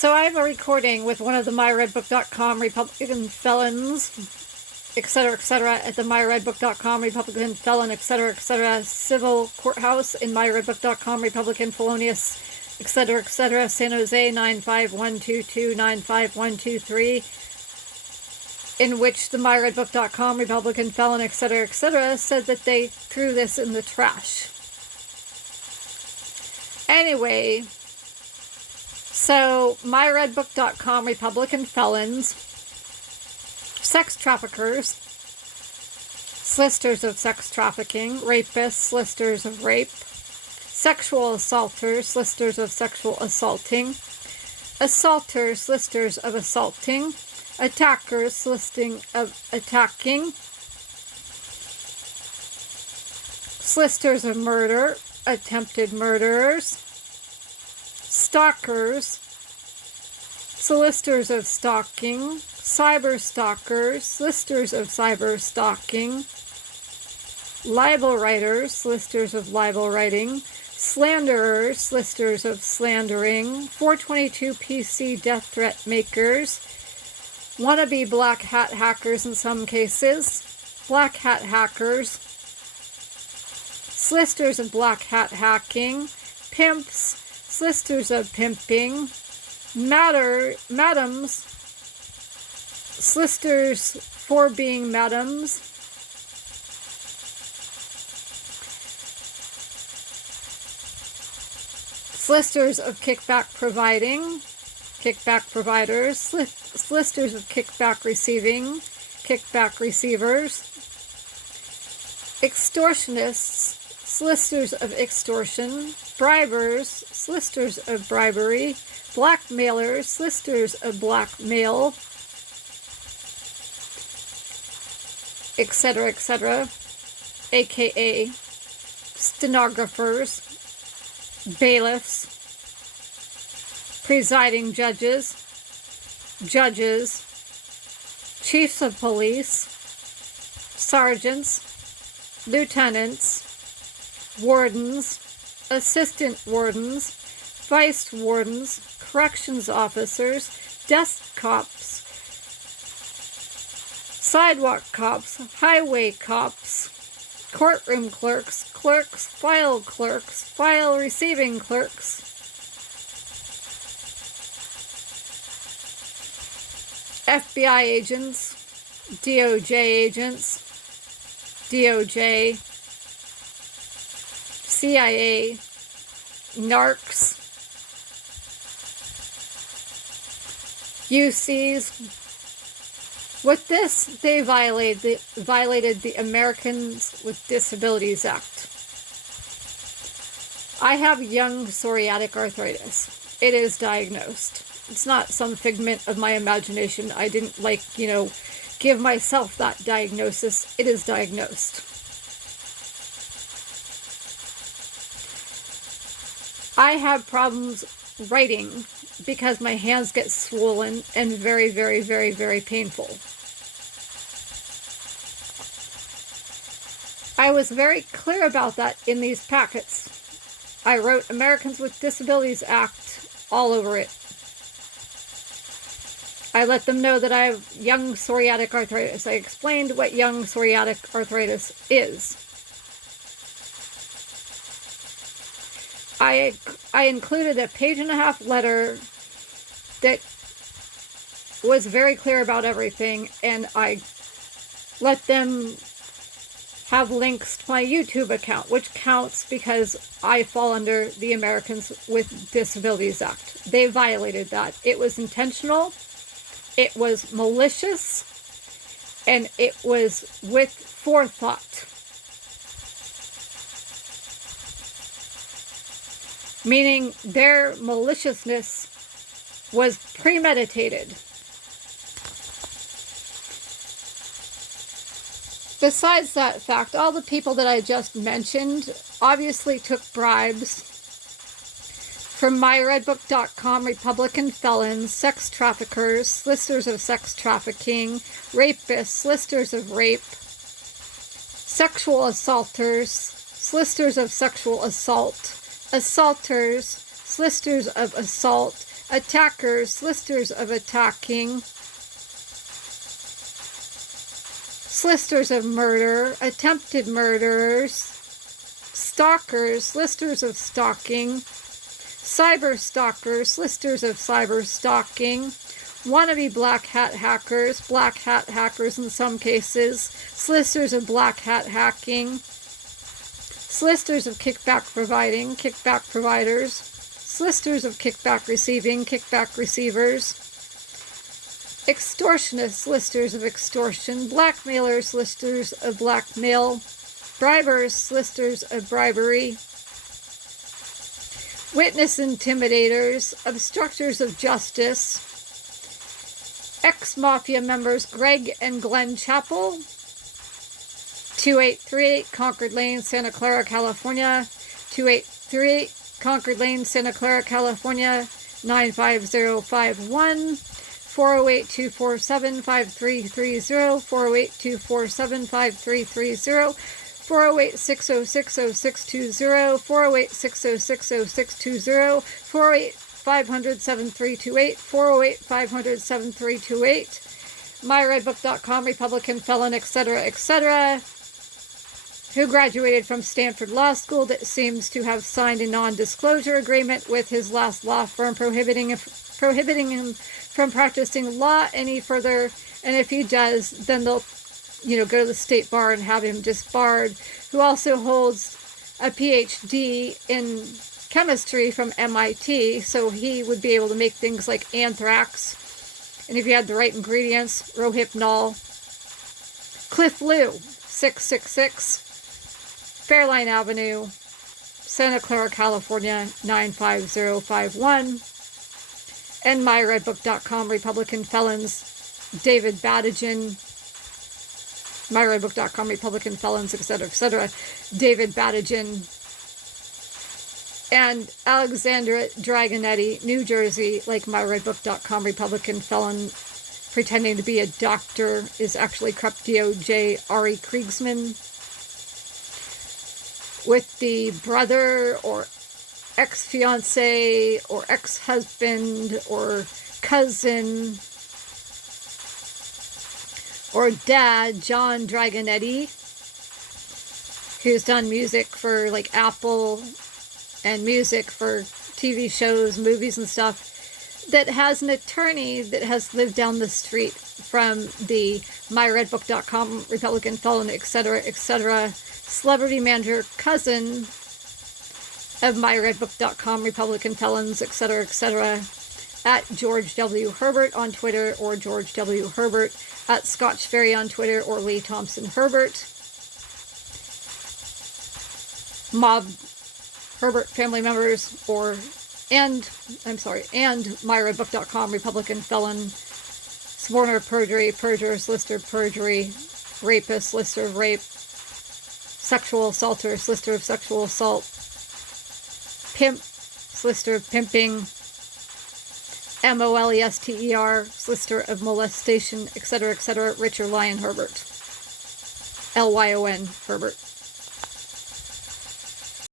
So I have a recording with one of the Myredbook.com Republican felons, etc., at the Myredbook.com Republican felon, etc., civil courthouse in Myredbook.com Republican felonious, etc., San Jose 95122 95123, in which the Myredbook.com Republican felon, etc., said that they threw this in the trash. Anyway, so Myredbook.com Republican felons, sex traffickers, solicitors of sex trafficking, rapists, solicitors of rape, sexual assaulters, solicitors of sexual assaulting, assaulters, solicitors of assaulting, attackers, soliciting of attacking, solicitors of murder, attempted murderers, stalkers, solicitors of stalking, cyberstalkers, solicitors of cyberstalking, libel writers, solicitors of libel writing, slanderers, solicitors of slandering, 422 PC death threat makers, wannabe black hat hackers in some cases, black hat hackers, solicitors of black hat hacking, pimps, solicitors of pimping, madams, solicitors for being madams, solicitors of kickback providing, kickback providers, solicitors of kickback receiving, kickback receivers, extortionists, solicitors of extortion, bribers, solicitors of bribery, blackmailers, solicitors of blackmail, etc., aka stenographers, bailiffs, presiding judges, chiefs of police, sergeants, lieutenants, wardens, assistant wardens, vice wardens, corrections officers, desk cops, sidewalk cops, highway cops, courtroom clerks, file receiving clerks, FBI agents, DOJ agents, DOJ, CIA, narcs, UCs. With this, they violated the Americans with Disabilities Act. I have young psoriatic arthritis. It is diagnosed. It's not some figment of my imagination. I didn't give myself that diagnosis. It is diagnosed. I have problems writing because my hands get swollen and very, very, very, very painful. I was very clear about that in these packets. I wrote Americans with Disabilities Act all over it. I let them know that I have young psoriatic arthritis. I explained what young psoriatic arthritis is. I included a page-and-a-half letter that was very clear about everything, and I let them have links to my YouTube account, which counts because I fall under the Americans with Disabilities Act. They violated that. It was intentional, it was malicious, and it was with forethought. Meaning their maliciousness was premeditated. Besides that fact, all the people that I just mentioned obviously took bribes from Myredbook.com Republican felons, sex traffickers, solicitors of sex trafficking, rapists, solicitors of rape, sexual assaulters, solicitors of sexual assault, assaulters, solicitors of assault, attackers, solicitors of attacking, solicitors of murder, attempted murderers, stalkers, solicitors of stalking, cyberstalkers, solicitors of cyberstalking, wannabe black hat hackers, black hat hackers in some cases, solicitors of black hat hacking, solicitors of kickback providing, kickback providers, solicitors of kickback receiving, kickback receivers, extortionists, solicitors of extortion, blackmailers, solicitors of blackmail, bribers, solicitors of bribery, witness intimidators, obstructors of justice, ex-mafia members Greg and Glenn Chappell, 2838 Concord Lane, Santa Clara, California, 2838 Concord Lane, Santa Clara, California, 95051, 408-247-5330, 408-247-5330, 408-606-0620, 408-606-0620, 408-500-7328, 408-500-7328, myredbook.com, Republican felon, etc., etc., who graduated from Stanford Law School, that seems to have signed a non-disclosure agreement with his last law firm prohibiting him from practicing law any further, and if he does, then they'll, go to the state bar and have him disbarred, who also holds a PhD in chemistry from MIT, so he would be able to make things like anthrax, and if you had the right ingredients, rohypnol. Cliff Liu, 666 Fairline Avenue, Santa Clara, California, 95051. And myredbook.com, Republican felons, David Badigan, myredbook.com, Republican felons, etc., etc., David Badigan, and Alexandra Dragonetti, New Jersey, like myredbook.com, Republican felon, pretending to be a doctor, is actually Creptio J. Ari Kriegsman, with the brother or ex-fiance or ex-husband or cousin or dad, John Dragonetti, who's done music for like Apple and music for TV shows, movies and stuff, that has an attorney that has lived down the street from the myredbook.com, Republican felon, etc., etc., celebrity manager cousin of myredbook.com, Republican felons, etc., etc., at George W. Herbert on Twitter, or George W. Herbert at Scotch Ferry on Twitter, or Lee Thompson Herbert. Mob Herbert family members, and myredbook.com, Republican felon, suborner of perjury, perjurers, solicitor of perjury, rapist, solicitor of rape, sexual assaulter, solicitor of sexual assault, pimp, solicitor of pimping, molester, solicitor of molestation, etc., etc., Richard Lyon Herbert, Lyon Herbert.